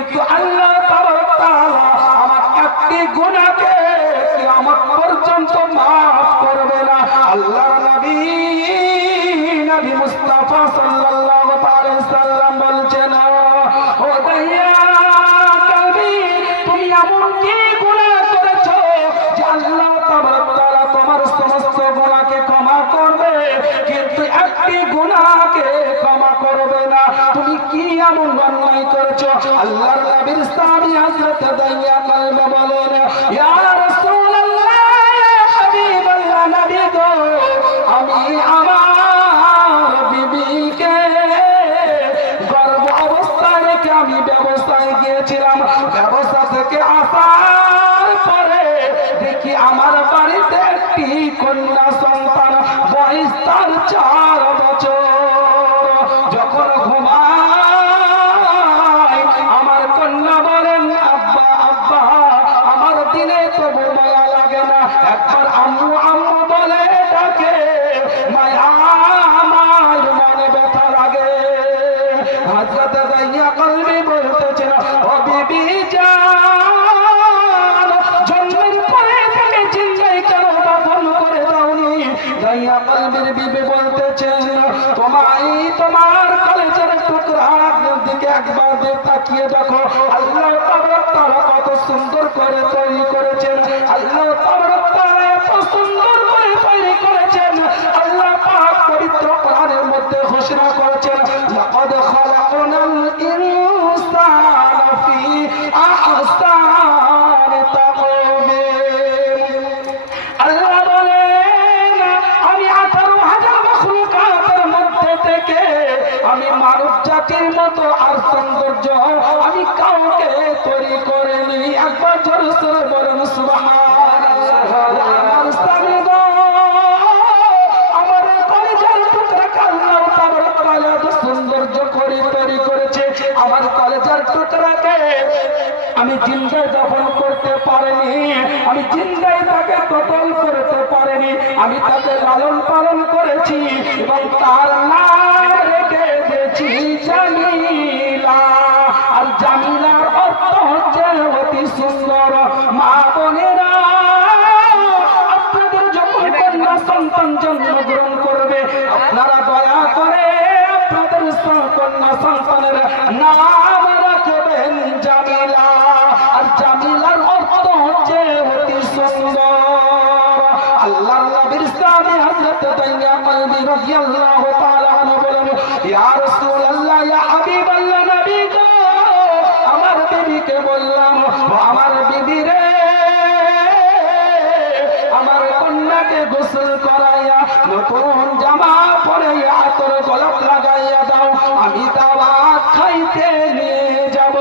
কিন্তু আল্লাহ আমার একটি গুণাকে আমার পর্যন্ত মাফ করবে না। আল্লাহ নবী মুস্তাফা সাল্লাল্লাহু আলাইহি সাল্লাম বলছেন তোমার সমস্ত ক্ষমা করবে? কিন্তু একটি গুণা এমন অন্যায় করেছ। আল্লাহর নবীর সাহাবী হযরত দাইয়া কলবে বলেন, ইয়া রাসূলুল্লাহ, হাবিবাল্লাহ নবী গো, আমি আমার বিবিকে গর্ভ অবস্থায় রেখে আমি ব্যবসায় গিয়েছিলাম। ব্যবসা থেকে আসার পরে দেখি আমার বাড়িতে একটি কন্যা সন্তান, বয়স তার চার লাগে না একবার আম্মু বলে ডাকে মায়া মনে ব্যথা লাগে। হাজরত দাইয়া কলবি বিবি একবার তাকিয়ে দেখো। আল্লাহ তারা কত সুন্দর করে তৈরি করেছেন। আল্লাহ এত সুন্দর করে তৈরি করেছেন। আল্লাহ পাক পবিত্র মধ্যে করেছেন জাতির মতো আর সৌন্দর্য আমি কাউকে তৈরি করিনি। একবার জোর সরে বলেন আমি জিন্দায় দফন করতে পারিনি। আমি জিন্দায় তাকে কতল করতে পারিনি। আমি তাকে লালন পালন করেছি এবং তার নাম মা বোনেরা আপনাদের যখন কন্যা সন্তান জন্মগ্রহণ করবে আপনারা দয়া করে আপনাদের কন্যা সন্তানের নাম রাখবেন জামিলা। আর জামিলার অর্থ হচ্ছে অতি সুন্দর। আল্লাহর নবীর সাহাবী হযরত দাইয়া কলবি রাদিয়াল্লাহু বললাম, আমার বিবি রে, আমার কন্যাকে গোসল করাইয়া নতুন জামা পরাইয়া তোর গলপ লাগাইয়া দাও, আমি দাওয়াত খাইতে নিয়ে যাব।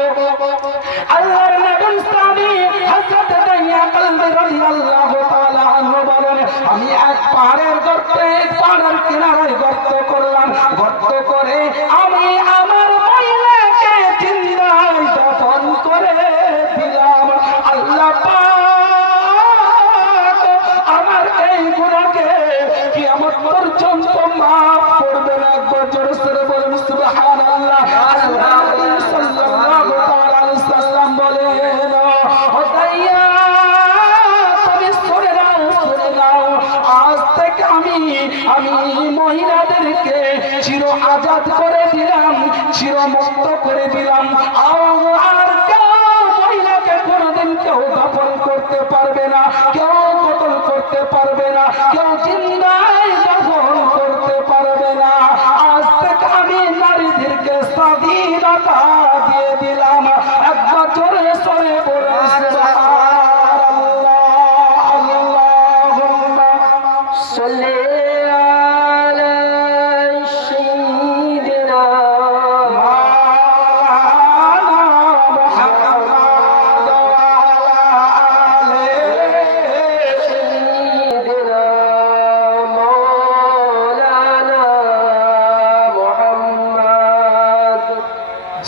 আল্লাহর নবী সাহাবী হযরত দাইয়া কলবি রাদিয়াল্লাহু তাআলা আনহু বলেন, আমি এক পাহাড়ের গর্তে পাহাড়ের কিনারায় নাও আজ থেকে আমি আমি মহিলাদেরকে চির আজাদ করে দিলাম, চির মুক্ত করে দিলাম। কেউ মহিলাকে কেউ করতে পারবে না, কেউ কতল করতে পারবে না, কেউ জিন্দায়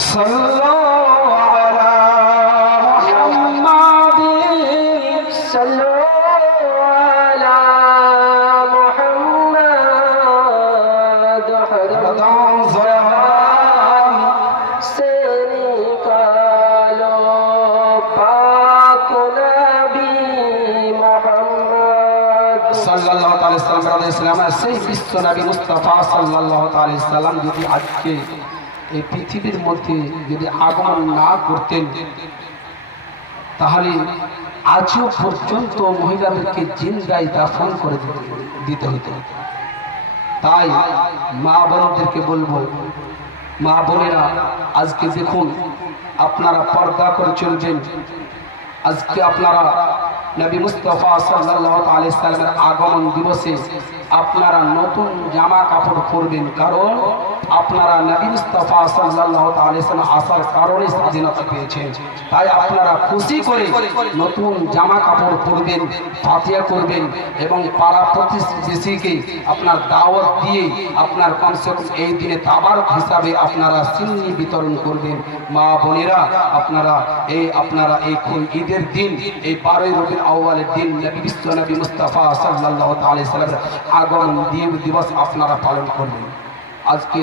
صلوا على محمد حضرت سے نکالو پاک نبی محمد সাল্লাল্লাহু তাআলা সাল্লাম ইসলামের সেই বিশ্ব নবী মুস্তাফা সাল্লাল্লাহু তাআলা ইসলাম যদি আজকে এই পৃথিবীর মধ্যে যদি আগমন না করতেন তাহলে আজও পর্যন্ত মহিলাদেরকে জিন্দায় দাফন করে দিতে- হতো। তাই মা বোনদেরকে বলব, মা বোনেরা, আজকে দেখুন আপনারা পর্দা করে চলছেন। আজকে আপনারা নবী মুস্তফা সাল্লাল্লাহু আলাইহি সাল্লামের আগমন দিবসে আপনারা নতুন জামা কাপড় পরবেন। কারণ আপনারা নবী মুস্তফা সাল্লাল্লাহু আলাইহি সাল্লাম আসার কারণে স্বাধীনতা পেয়েছেন। তাই আপনারা খুশি করে নতুন জামা কাপড় পরবেন, ফাতিয়া করবেন এবং পাড়া প্রতিবেশীকে আপনার দাওয়াত দিয়ে আপনার কমসে কম এই দিনে তাবারক হিসাবে আপনারা সিন্নি বিতরণ করবেন। মা বোনেরা, আপনারা এই আপনারা এই ঈদের দিন, এই বারোই রবির আউ্বালের দিন নবী বিশ্ব নবী মুস্তাফা সাল্লাল্লাহু সাল্লামের আগমন দিবস আপনারা পালন করবেন। আজকে